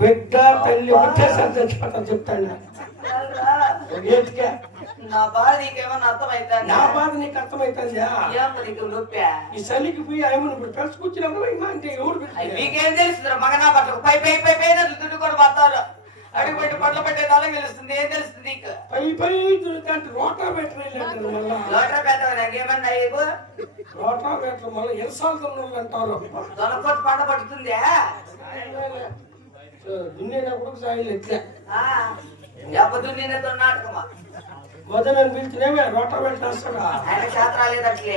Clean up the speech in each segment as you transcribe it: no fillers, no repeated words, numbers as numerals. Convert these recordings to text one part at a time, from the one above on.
బిడ్డ తల్లి వచ్చేసరికి చెప్తాను. నా బాధ నీకేమన్నా అర్థమైతే నా బాధ నీకు అర్థమైతుందా? ఈ చలికి పోయి ఆయమని ఇప్పుడు పెంచుకొచ్చినప్పుడు అంటే ఎవరు మీకేం తెలుస్తుంది? మగనా పట్టకు పై పై పై పైన దుడ్డు కూడా పడతారు. అడుగు పెట్టి పట్ల పెట్టే దానికి తెలుస్తుంది. ఏం తెలుస్తుంది నీకు? పై పై రోటా బెటర్ లోటా పెద్ద నాకేమన్నా రోటా బెటర్ మళ్ళీ ఎన్సార్లు అంటారు. దొరకొచ్చి పంట పడుతుంది. దున్నేటప్పుడు సాయిలు ఎట్లా దున్నేతో నాటకమా మొదలని పిలిచినేమే రోటా పెట్టేస్తాడా? ఆయన చేత లేదట్లే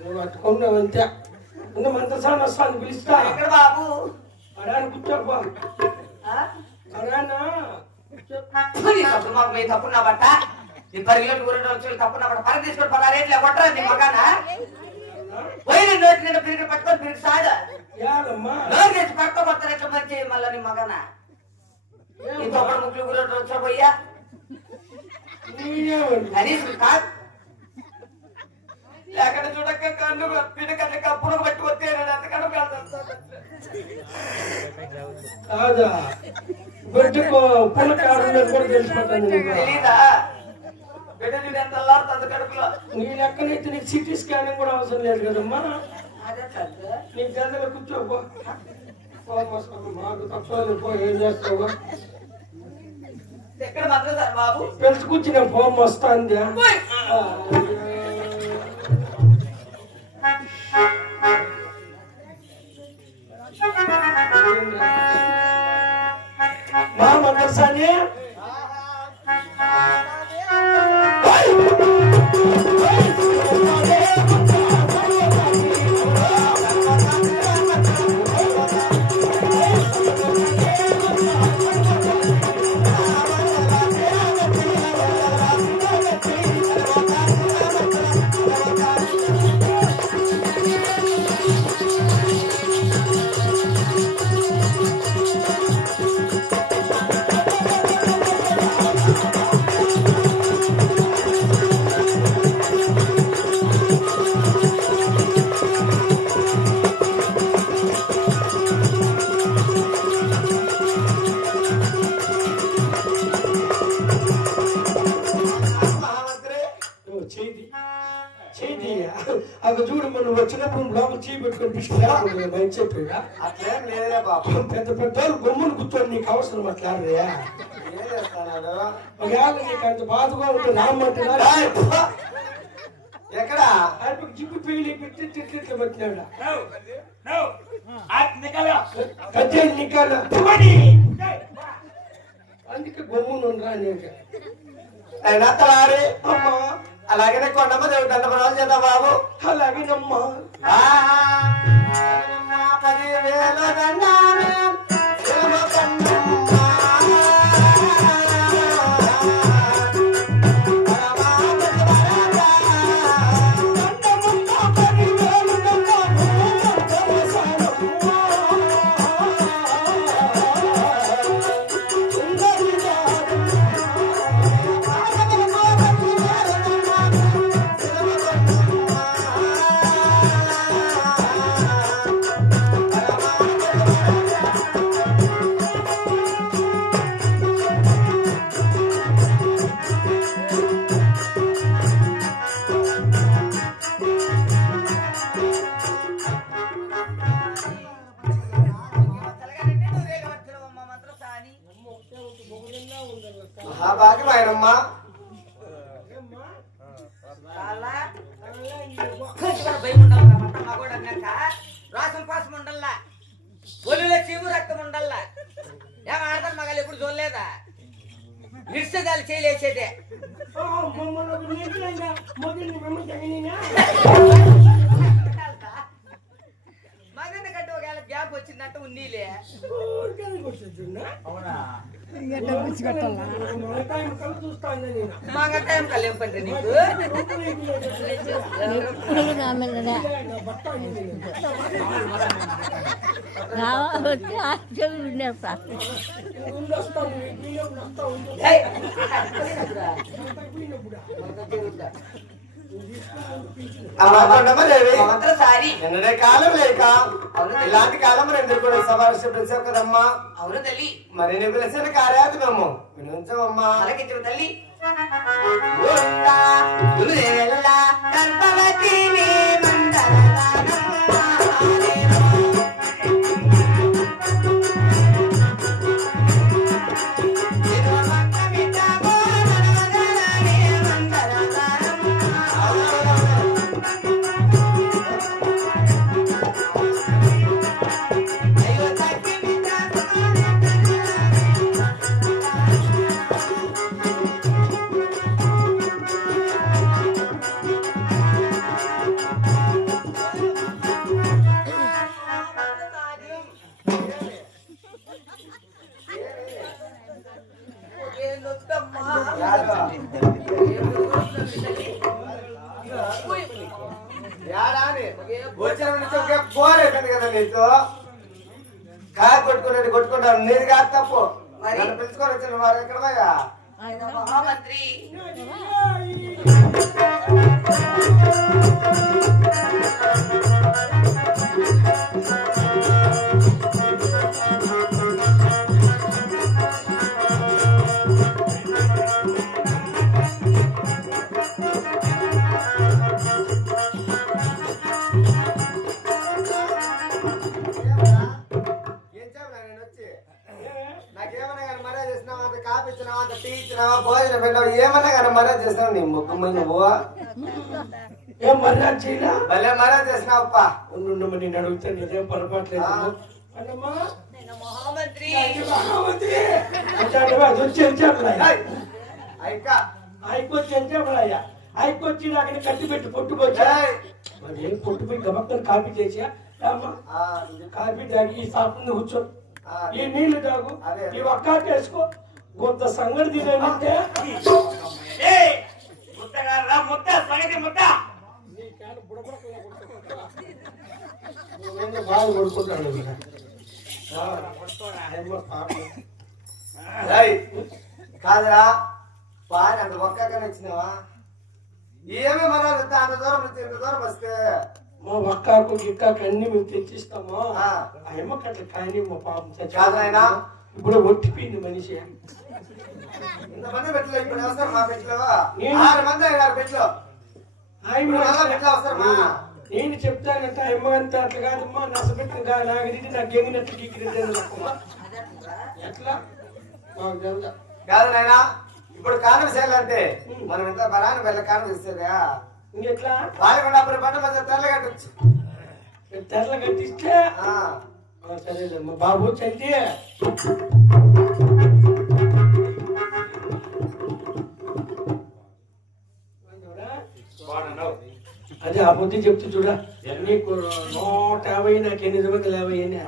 నువ్వు పట్టుకున్నావు అంతే. ఇంకా మంత్రసాన్ని వస్తాను పిలుస్తా. ఎక్కడ బాబు? అడాని కూర్చోబ్బా. తప్పు నా బట్ట నీ పరిగెట్టు ఊరు తప్పు నా బట్ట పని తీసుకొని 16 రేట్లు కొట్టరా నీ మగాన పోయిన నోటి నిండా పిరిగి పట్టుకొని పిరిగి సాడు నోరు తెచ్చి పట్టుకోబోతారు మంచి మళ్ళా నీ మగాన నీ తొప్పడు ముక్కులు ఊరు వచ్చా పోయ్యా కనీసం కాదు లేకుండా చూడక కన్ను పిడకన్న కప్పును బట్టి వచ్చేయాడు అంతకన్నా కాదా బిడ్డకు పులకాడు కూడా తెలిసిపోతాను. తెలీదా? బిడ్డ చూడు ఎంత అల్లాడుతుంది కడుపులో. నీ లెక్కనైతే నీకు సిటీ స్కానింగ్ కూడా అవసరం లేదు కదమ్మా. నీకు గదిలో కూర్చోబో. మాకు తప్ప ఏం చేస్తావు? ఎక్కడ మాత్రం సార్ బాబు పెళ్లి కూర్చున్న ఫోన్ వస్తుంది. మా మందర్సాని అక్కడ చూడు మనం వచ్చినప్పుడు లోపల చీ పెట్టుకొని మంచి చెప్పా. అట్లేం లేదే బాబు. పెద్ద పెద్ద గమ్మును కూర్చొని నీకు అవసరం అట్లాడదా? ఒకవేళ నీకు అంత బాధగా ఉంటే రామ్మంటున్నా ఎక్కడ జిగ్గు పెళ్లి పెట్టి తిట్లు పెట్టినాడు. అందుకే గమ్మును రాని అమ్మా అలాగే కొండమ్మ దేవుడు దండపడాలి చేద్దాం బాబు. అలాగేనమ్మా. 10,000 దండాలు మహాభాగ్యం ఆయనమ్మా. రాసం పాసం ఉండల్లా ఒలిలో చీము రక్తం ఉండల్లా. ఏం ఆడతాను మగాళ్ళు ఎప్పుడు చూడలేదా? నిశ్చదాలు చేయలేసేదే మగన్న కంటే ఒకవేళ గ్యాప్ వచ్చిందంటే ఉన్నీలే. మంగతాయం కళ్ళు చూస్తా ఉంది నేను. మంగతాయం కళ్యాణ్ పండ్రి నీకు నా భర్త అయింది ముందు వస్తాను వస్తా ఉంది సారి నిన్ననే కాలం లేక ఇలాంటి కాలం రెండు కూడా సమావేశం పిలిచావు కదమ్మా. అవును తల్లి, మరి నేను పిలిచిన కార్యాత్మము వినించవమ్మా. అలాగే తల్లి. నీతో కాయ కొట్టుకున్నాడు నీది కాదు తప్పు. నన్ను పిలుచుకొని వచ్చిన వారు ఎక్కడ మహామంత్రి భోజనం పెట్టావు ఏమన్నా కానీ మర్యాద చేసినావు. నీ ముక్కు మీద నువ్వు ఏం మర్యాద చేయనా? భలే మర్యాద చేసినావప్ప. ఉండు నేను అడుగుతాను, నీదేం పొరపాట్లేదు. అన్నమ్మా మహామంత్రి అయికొచ్చి అక్కడ కట్టి పెట్టి పొట్టుకొచ్చా ఏం పొట్టుపోయి గమక్కలు కాపీ చేసా కాపీ తాగి ఈ సాపు కూర్చో, ఈ నీళ్లు తాగు, ఈ ఒక్క వేసుకో, కొంత సంగతి తినంటే బాగా కొడుకుంటాడు. కాదురా పాని అంత ఒక్కగానే వచ్చినావా? ఏమే మన అంత దూరం నుంచి ఇంత దూరం వస్తే మా ఒక్కకు గిక్కకు అన్ని మేము తెచ్చిస్తాము. అమ్మకి అట్లా కానీ మా పాపం కాదునైనా ఇప్పుడు ఒట్టిపోయింది మనిషి. ఇంతమంది పెట్టలే ఇప్పుడు అవసరం మా పెట్టలేవా? 6 మంది 6 పెట్టలు పెట్టలు అవసరమా? నేను చెప్తానంటే అమ్మ అంతా అట్లా కాదమ్మా, నసపెట్టిన నాగరిది నాకు ఎగినట్టు గీకినట్టు ఎట్లా మాకు తెలుదా? కాదు నాయనా, ఇప్పుడు కానం చేయాలంటే మనం ఇంత బలాన్ని వెళ్ళ కానం ఇస్తేగా ఇంకెట్లా బాగున్నప్పుడు పంట మధ్య తెల్ల కట్టచ్చు. తెల్ల కట్టిస్తే సరేలేమ్మా బాబు చంటి అదే ఆ పొద్దు చెప్తూ చూడ నీకు 150 నాకు 850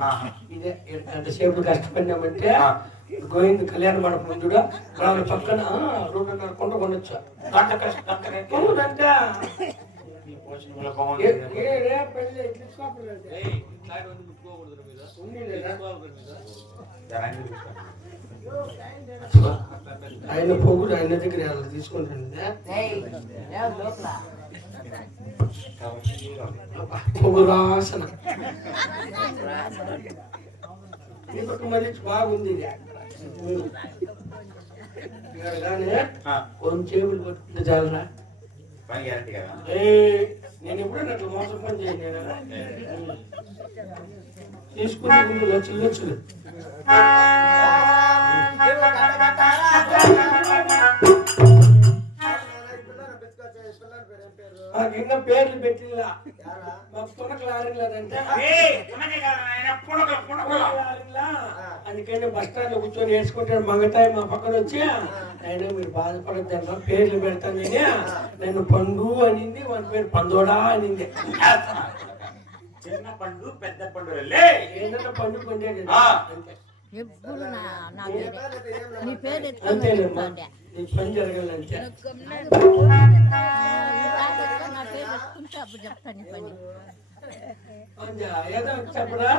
ఇదే ఎంతసేపు కష్టపడినామంటే గోవింద్ కళ్యాణ మండపం చూడ దాని పక్కన 2.5 కొండ కొనొచ్చా అంటే ఆయన పొగుడు ఆయన దగ్గర తీసుకుంటాను. పొగురాసన మరి బాగుంది. కొంచెం చేపలు పట్టుకుంటే చాలరా. నేను ఎప్పుడైనా అట్లా మోసం పని చేయను కదా. తీసుకునే ముందు లక్షలు మాకు పేర్లు పెట్టిలా మాకు పునకలారిందంటే అందుకని బస్ స్టాండ్ లో కూర్చొని వేసుకుంటాడు మంగతాయి మా పక్కన వచ్చి ఆయన మీరు బాధపడద్దు పేర్లు పెడతాను నేను పండు అనింది వాని పేరు పందోడా అనింది. చిన్న పండు పెద్ద పండు ఏదైనా పండు పండే ఎప్పుడు నా పేరే నీ పేరు ఎత్తుకొని అంతేలేమ్మా చెప్తాండే. నీ పని జరగాలంటే నా పేరు ఎత్తుకుంటే అప్పుడు చెప్తాను నీ పని. అంజా, ఏదో ఒకటి చెప్పరా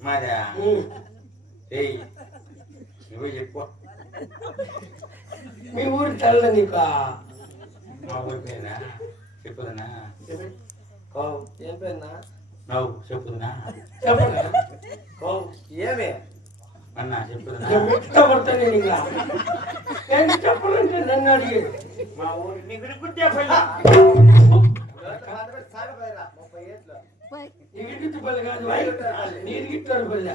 మాదా ఉమ్. ఏయ్ నువ్వే చెప్పు. మీ ఊరి తెల్ల నీకు మా ఊరికేనా చెప్పుదనా ఏం పేరునా నవ్వు చెప్పుదనా చెప్పరా ఏమి అన్నా చెప్పుదనా ఇష్టపడతా నేను ఇంకా ఏంటి చెప్పాలంటే నన్ను అడిగి మా ఊరి నీకు గుర్తే పోయినా సాగిపోయిరా 30 ఏళ్ళు పోయి. ఇగిట్టు పల్లె కాదు నీరు గిట్టాడు పల్లె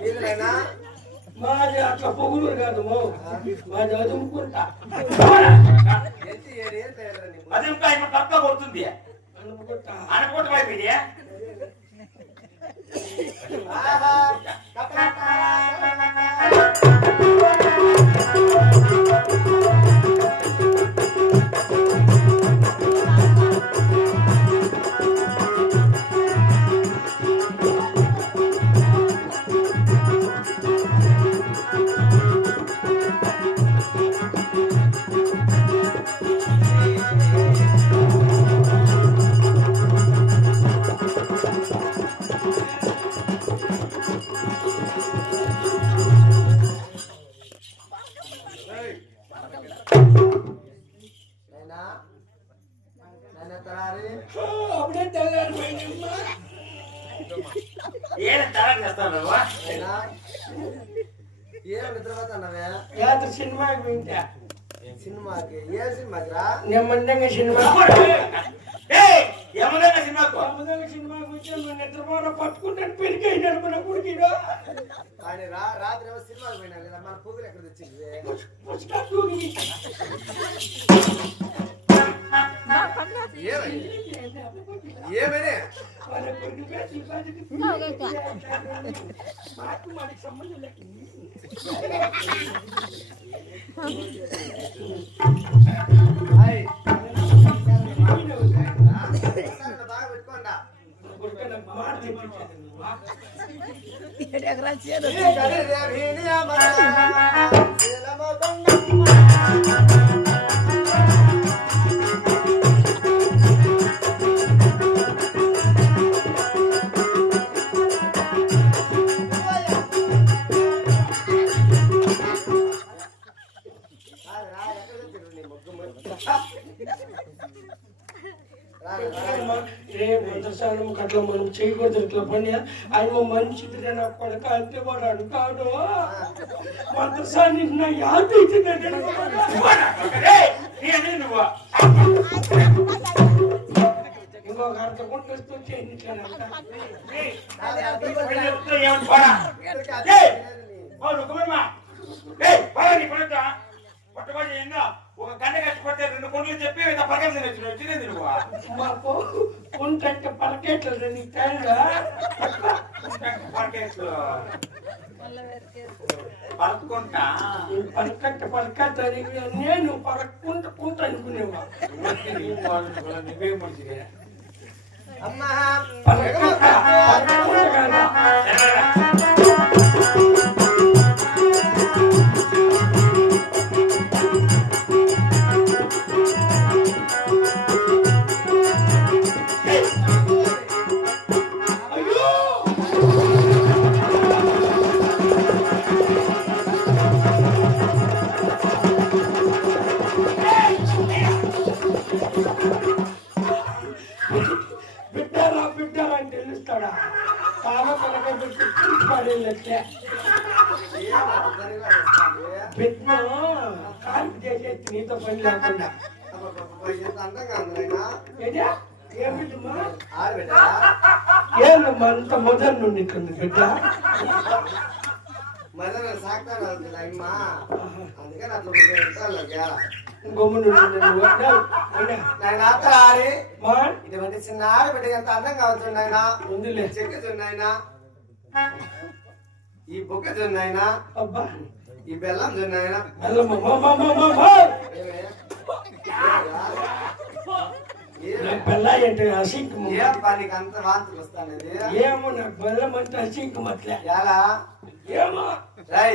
మీదైనా మాది అట్లా పొగులూరు కాదు మాది అదుముకుంటా ఎంత 7 ఏళ్ళు తయారు నీకు అది ఇంకా ఆయన కక్క కొడుతుంది అనుకుంటా అనుకోవటం అయిపోయింది ఆహా నైనా నైనా తరారి అప్పుడే తెల్లారిపోయిందమ్మా ఏం తయారు చేస్తావు నువ్వు నైనా ఏం నిద్రపోతున్నావే యాత్ర సినిమాకి పోయింటా సినిమాకి ఏ సినిమాకి రా నిమ్మండంగా సినిమా ఏయ్ ఏమన్నా సినిమాకు నిమ్మండంగా సినిమాకి వచ్చి నువ్వు నిద్రపోవడం పట్టుకుంటాను పెరిగైనాడు మన కొడుకుడు కానీ రాత్రి ఏమో సినిమాకి పోయినా కదా మన పువ్వులు ఎక్కడ తెచ్చింది పుస్తకాలు దూకి ఏమని ఏమని మన కొడుకు పేరు కాదు. ఇంకొక మాకు మనకి సంబంధం లేదు హాయ్ బాగా పెట్టుకోండా కొడుకు నాకు మాట తెప్పించాను నువ్వు. ఏ మంత్రసానం అట్లా మనం చేయకూడదు ఇట్లా పని ఆయన మంచిది నా కొడక అంతే వాడు అంటాడు మంత్రసాన్ని నా యాద నువ్వు ఇంకొక అర్ధ గుంట వస్తూ చేయండి ఒక గంట కష్టపడితే 2 కొండలు చెప్పి పరకాలు వచ్చింది నువ్వు మాకు ఉంటే పలకేట్లేదు నీకు తేడా పరకేట్లు పలుకుంటా పలకట్ట నేను పలకుంట అనుకునేవా నువ్వే మంచిది అమ్మా పలకట్ట కాదా బిడ్డారా అని తెలుస్తాడా బాగా కొనక పడేళ్ళట్లే బిడ్డ కాల్పు చేసేది నీతో పని లేకుండా అందంగా ఉందినా ఏదా? ఏ బిడ్డమ్మా ఆడబిడ్డ ఏందమ్మా అంత మొదలు నుండి ఇట్లుంది బిడ్డ మదన సాక్తాను అవుతుంది అమ్మా అందుకని అట్లా ఉంటాను గమ్మును నేను అత్తలారి మా ఇటువంటి చిన్న ఆడబిడ్డ ఎంత అందంగా అవుతుంది ఆయన ఉందిలే చెక్కుతున్నాయినా ఈ బుక్క చున్నాయినా అబ్బా ఈ బెల్లం చున్నాయినా వెళ్ళమ్మా నాకు పెళ్ళాయి అంటే అసింకు ఏం పనికి అంత వాంతులు వస్తానేది ఏమో నాకు బెల్లమంటే అసింకు మట్లే ఎలా ఏమో రై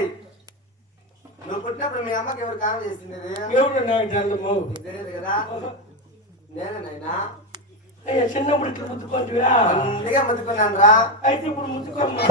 నువ్వు పుట్టినప్పుడు మీ అమ్మకి ఎవరు కారం చేసింది ఎవరు నాకు తెల్లము నీకు తెలియదు కదా నేనేనైనా అయ్యా చిన్నప్పుడు ఇట్లా ముద్దుకుంటువా అందుకే ముద్దుకున్నాను రా అయితే ఇప్పుడు ముద్దుకోమ్మా